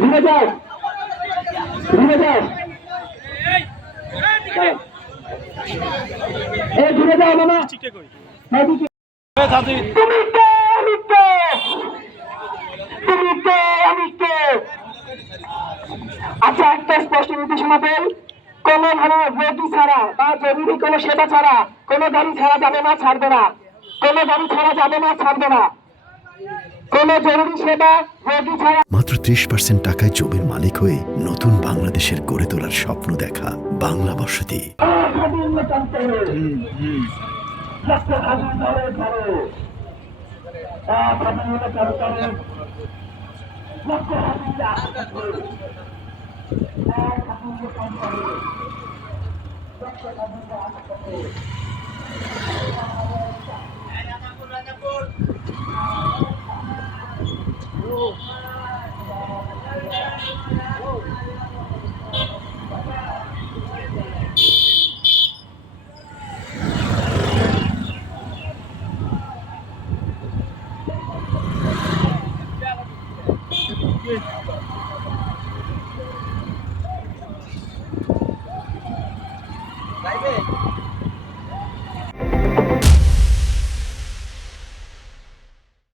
ঘুরে যাও ঘুরে যাও এই ঘুরে যাও মামা আচ্ছা একটা স্পষ্ট নির্দেশনা দেন কোন ধরনের ভোটি ছাড়া বা জরুরি কোন সেবা ছাড়া কোন গাড়ি ছাড়া যাবে না ছাড়বে না কোন গাড়ি ছাড়া যাবে না ছাড়বে না কোন জরুরি সেবা ভোটি ছাড়া। মাত্র 30% টাকায় জমির মালিক হয়ে নতুন বাংলাদেশের গড়ে তোলার স্বপ্ন দেখা বাংলা বসতি।